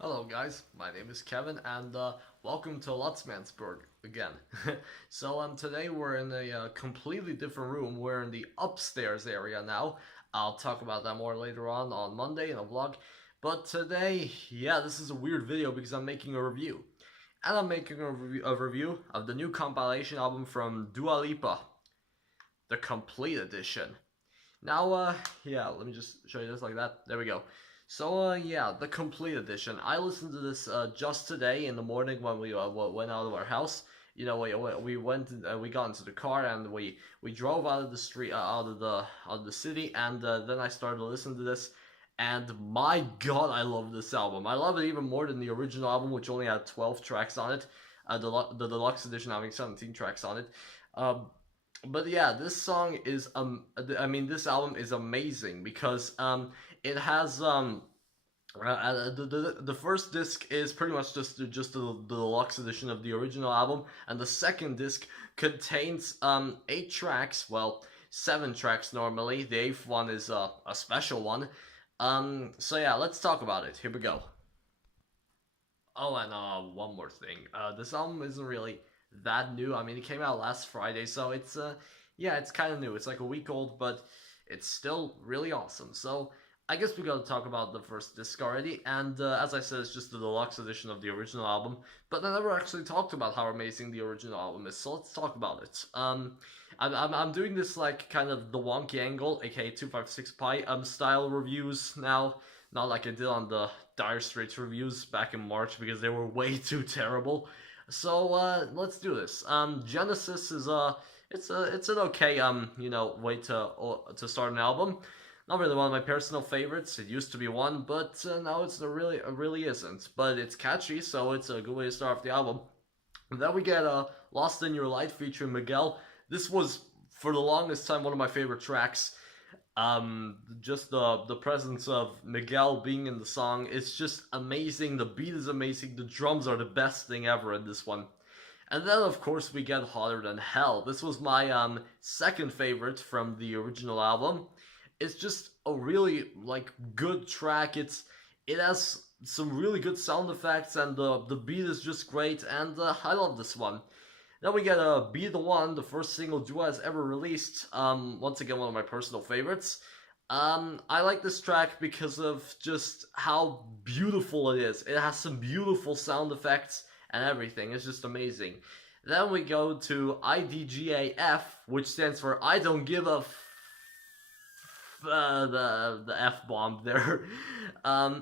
Hello guys, my name is Kevin and welcome to Lutzmansburg again. Today we're in a completely different room. We're in the upstairs area now. I'll talk about that more later on Monday in a vlog. But today, yeah, this is a weird video because I'm making a review. And I'm making a review of the new compilation album from Dua Lipa, the complete edition. Now, yeah, let me just show you this like that. There we go. Yeah, the complete edition. I listened to this just today in the morning when we went out of our house. We went we got into the car and we drove out of the street, out of the city, and then I started to listen to this. And my God, I love this album. I love it even more than the original album, which only had 12 tracks on it. The deluxe edition having 17 tracks on it. Um, but yeah, this song is this album is amazing because it has the first disc is pretty much just the deluxe edition of the original album, and the second disc contains 8 tracks. Well, 7 tracks normally. The eighth one is a special one. So yeah, let's talk about it. Here we go. Oh, and one more thing. This album isn't really that new. I mean, it came out last Friday, so it's yeah, it's kind of new. It's like a week old, but it's still really awesome. So I guess we got to talk about the first disc already. And as I said, it's just the deluxe edition of the original album. But I never actually talked about how amazing the original album is. So let's talk about it. I'm doing this like kind of the wonky angle, aka 256 pi style reviews now, not like I did on the Dire Straits reviews back in March because they were way too terrible. So let's do this. Genesis is it's an okay way to start an album. Not really one of my personal favorites. It used to be one, but now it really isn't. But it's catchy, so it's a good way to start off the album. And then we get Lost in Your Light featuring Miguel. This was for the longest time one of my favorite tracks. Just the presence of Miguel being in the song, it's just amazing. The beat is amazing. The drums are the best thing ever in this one. And then of course we get Hotter Than Hell. This was my second favorite from the original album. It's just a really like good track. It has some really good sound effects and the beat is just great, and I love this one. Then we get Be The One, the first single Dua has ever released. Once again, one of my personal favorites. I like this track because of just how beautiful it is. It has some beautiful sound effects and everything. It's just amazing. Then we go to IDGAF, which stands for I Don't Give a the f bomb there.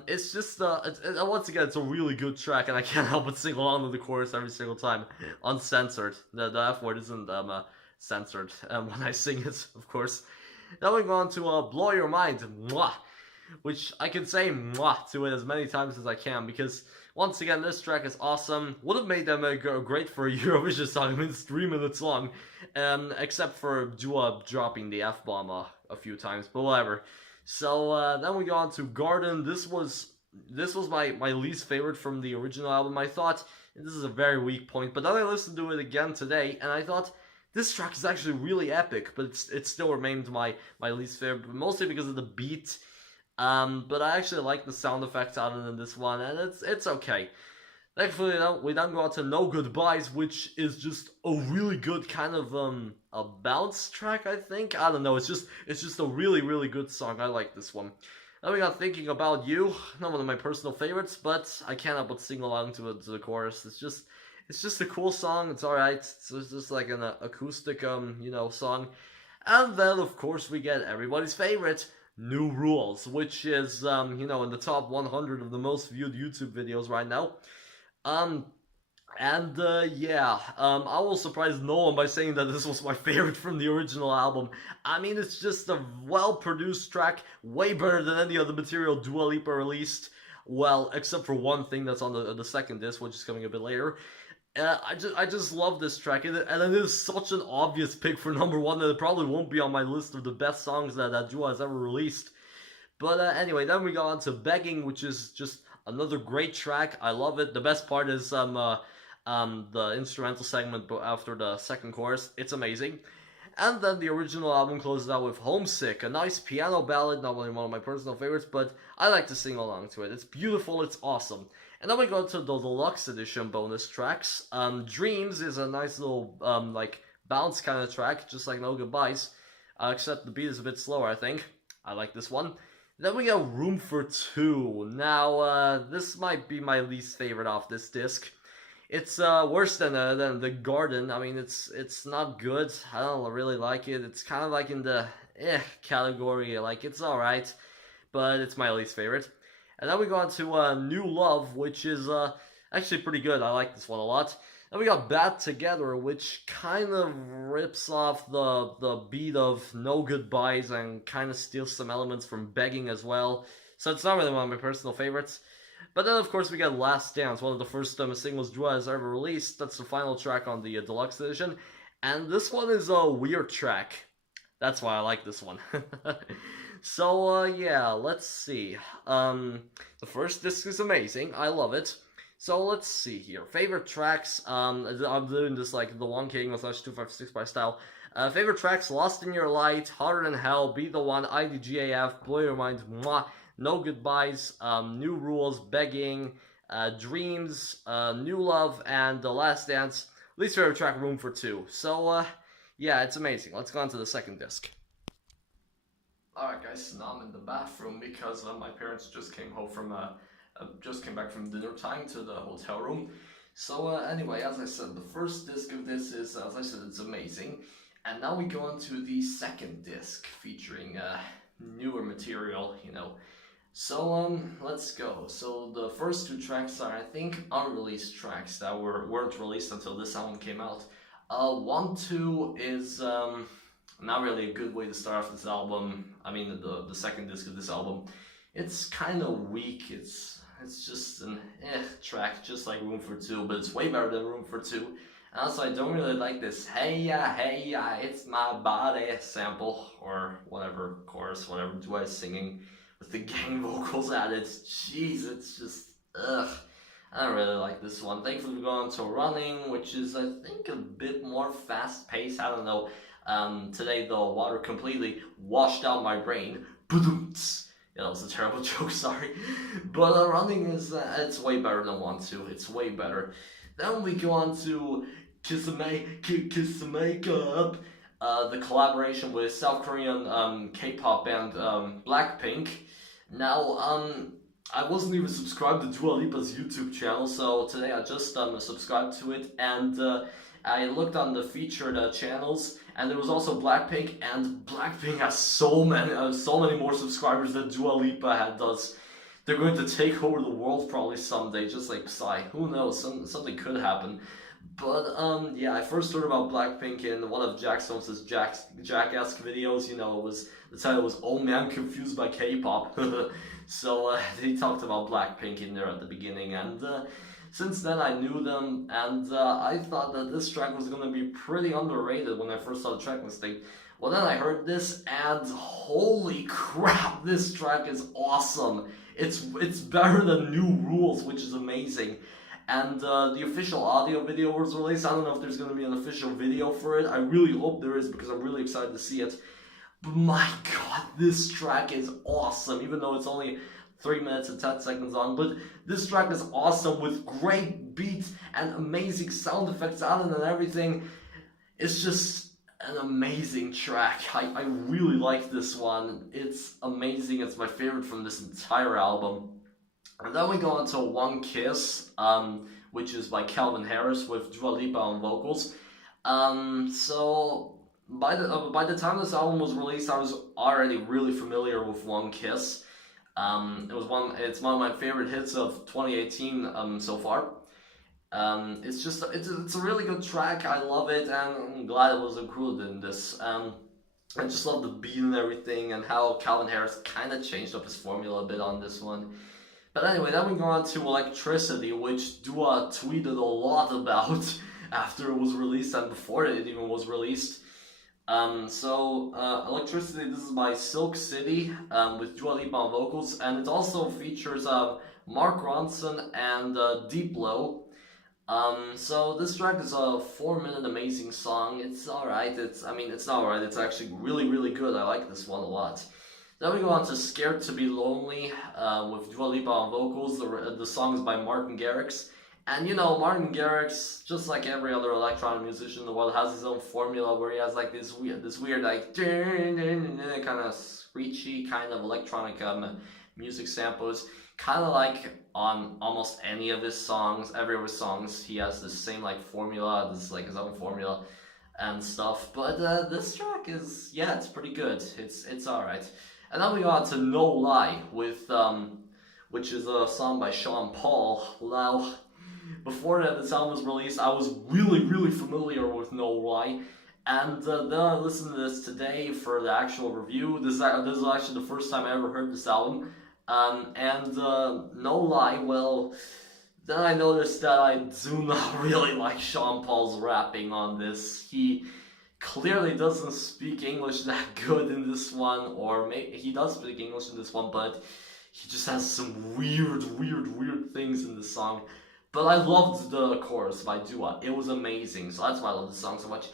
It's just once again, it's a really good track, and I can't help but sing along with the chorus every single time, uncensored. The f word isn't censored when I sing it, of course. Then we go on to blow your mind, Mwah, which I can say Mwah to it as many times as I can because once again, this track is awesome. Would have made them great for a Eurovision song. I mean, it's 3 minutes long, except for Dua dropping the f bomb a few times, but whatever. So then we go on to Garden. This was my least favorite from the original album. I thought this is a very weak point, but then I listened to it again today, and I thought this track is actually really epic, but it still remained my least favorite, mostly because of the beat. But I actually like the sound effects out of it in this one, and it's okay. Thankfully, we then go on to No Goodbyes, which is just a really good kind of a bounce track. I think, I don't know. It's just a really good song. I like this one. Then we got Thinking About You, not one of my personal favorites, but I can't help but sing along to the chorus. It's just a cool song. It's alright. It's just like an acoustic song. And then of course we get everybody's favorite, New Rules, which is in the top 100 of the most viewed YouTube videos right now. Um, I will surprise no one by saying that this was my favorite from the original album. I mean, it's just a well-produced track, way better than any other material Dua Lipa released. Well, except for one thing that's on the second disc, which is coming a bit later. I just love this track, and it is such an obvious pick for number one that it probably won't be on my list of the best songs that Dua has ever released. But anyway, then we go on to Begging, which is just another great track. I love it. The best part is the instrumental segment after the second chorus. It's amazing. And then the original album closes out with Homesick, a nice piano ballad, not only one of my personal favorites, but I like to sing along to it. It's beautiful, it's awesome. And then we go to the deluxe edition bonus tracks. Dreams is a nice little like bounce kind of track, just like No Goodbyes, except the beat is a bit slower, I think. I like this one. Then we got Room for Two. Now, this might be my least favorite off this disc. It's worse than the Garden. I mean, it's not good. I don't really like it. It's kind of like in the category. Like, it's alright, but it's my least favorite. And then we go on to New Love, which is actually pretty good. I like this one a lot. Then we got Bad Together, which kind of rips off the beat of No Goodbyes and kind of steals some elements from Begging as well. So it's not really one of my personal favorites. But then, of course, we got Last Dance, one of the first singles Dua has ever released. That's the final track on the deluxe edition. And this one is a weird track. That's why I like this one. So, yeah, let's see. The first disc is amazing. I love it. So, let's see here. Favorite tracks. I'm doing this like the 1K English / 256 by style. Favorite tracks: Lost in Your Light, Harder Than Hell, Be the One, IDGAF, Blow Your Mind, Mwah, No Goodbyes, New Rules, Begging, Dreams, New Love, and The Last Dance. Least favorite track, Room for Two. So, yeah, it's amazing. Let's go on to the second disc. Alright guys, so now I'm in the bathroom because my parents just came home from, just came back from dinner time to the hotel room. So anyway, as I said, the first disc of this is, as I said, it's amazing. And now we go on to the second disc featuring newer material, you know. So let's go. So the first two tracks are, I think, unreleased tracks that weren't released until this album came out. 1, 2 is not really a good way to start off this album. I mean, the second disc of this album. It's kind of weak. It's just an track, just like Room for Two, but it's way better than Room for Two. And also, I don't really like this hey ya, it's my body sample, or whatever, chorus, whatever Dua is singing with the gang vocals added. Jeez, it's just, ugh. I don't really like this one. Thankfully, we go on to Running, which is, I think, a bit more fast-paced. I don't know. Today, the water completely washed out my brain. Yeah, that was a terrible joke, sorry. But Running is, it's way better than 1, 2. It's way better. Then we go on to Kiss the Makeup, the collaboration with South Korean K-pop band Blackpink. Now, I wasn't even subscribed to Dua Lipa's YouTube channel, so today I just subscribed to it, and I looked on the featured channels, and there was also Blackpink, and Blackpink has so many more subscribers than Dua Lipa does. They're going to take over the world probably someday, just like Psy. Who knows? Something could happen. But yeah, I first heard about Blackpink in one of Jack Stone's Jackass videos. You know, the title was "Oh Man Confused by K-pop." So they talked about Blackpink in there at the beginning, and since then I knew them, and I thought that this track was gonna be pretty underrated when I first saw the track listing. Well, then I heard this, and holy crap, this track is awesome. It's better than New Rules, which is amazing. And the official audio video was released. I don't know if there's going to be an official video for it. I really hope there is, because I'm really excited to see it. But my god, this track is awesome, even though it's only 3 minutes and 10 seconds long. But this track is awesome, with great beats and amazing sound effects added and everything. It's just an amazing track. I really like this one. It's amazing. It's my favorite from this entire album. And then we go on to One Kiss, which is by Calvin Harris with Dua Lipa on vocals. So by the time this album was released, I was already really familiar with One Kiss. It's one of my favorite hits of 2018 so far. It's a really good track. I love it, and I'm glad it was included in this. I just love the beat and everything, and how Calvin Harris kind of changed up his formula a bit on this one. But anyway, then we go on to Electricity, which Dua tweeted a lot about after it was released and before it even was released. Electricity, this is by Silk City with Dua Lipa on vocals, and it also features Mark Ronson and Deep Low. So this track is a 4-minute amazing song. It's alright. It's not alright. It's actually really, really good. I like this one a lot. Then we go on to Scared to Be Lonely, with Dua Lipa on vocals. The song is by Martin Garrix. And you know, Martin Garrix, just like every other electronic musician in the world, has his own formula where he has like this weird like kind of screechy kind of electronic music samples. Kind of like on almost any of his songs, every of his songs, he has this same like formula, this like his own formula and stuff. But this track is, yeah, it's pretty good. It's alright. And then we go on to No Lie with which is a song by Sean Paul. Now, before this album was released, I was really familiar with No Lie. And then I listened to this today for the actual review. This is actually the first time I ever heard this album. No Lie, well, then I noticed that I do not really like Sean Paul's rapping on this. He clearly doesn't speak English that good in this one, or maybe he does speak English in this one, but he just has some weird things in this song. But I loved the chorus by Dua. It was amazing, so that's why I love this song so much.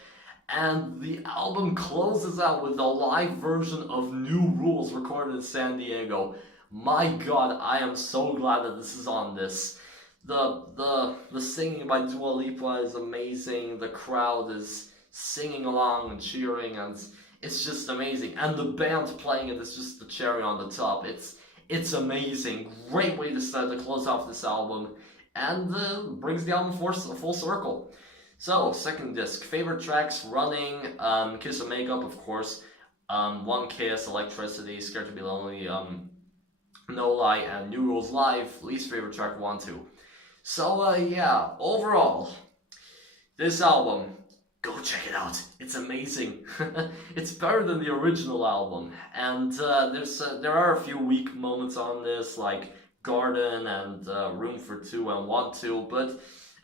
And the album closes out with a live version of New Rules recorded in San Diego. My god, I am so glad that this is on this. The singing by Dua Lipa is amazing. The crowd is singing along and cheering, and it's just amazing. And the band playing it is just the cherry on the top. It's amazing. Great way to close off this album, and brings the album full circle. So, second disc, favorite tracks: Running, Kiss and Makeup, of course, One Kiss, Electricity, Scared to Be Lonely, No Lie, and New Rules Live. Least favorite track 1, 2. So yeah, overall, this album, go check it out. It's amazing. It's better than the original album, and there are a few weak moments on this, like Garden and Room for Two and Want To, but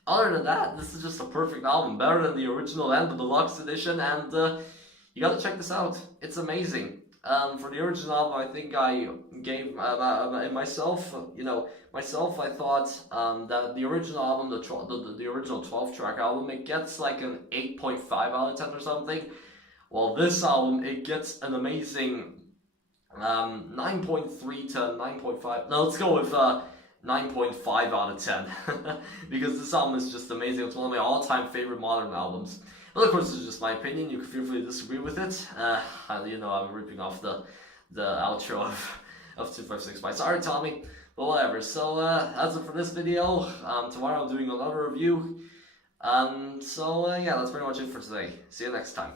other than that, this is just a perfect album, better than the original and the deluxe edition, and you gotta check this out. It's amazing. For the original album, I think I gave myself, I thought that the original album, the original 12-track album, it gets like an 8.5 out of 10 or something. Well, this album, it gets an amazing 9.3 to 9.5. No, let's go with 9.5 out of 10 because this album is just amazing. It's one of my all-time favorite modern albums. Well, of course, this is just my opinion. You can feel free to disagree with it. I'm ripping off the outro of 256 by Sorry Tommy, but whatever. So that's it for this video. Tomorrow I'm doing another review. Yeah, that's pretty much it for today. See you next time.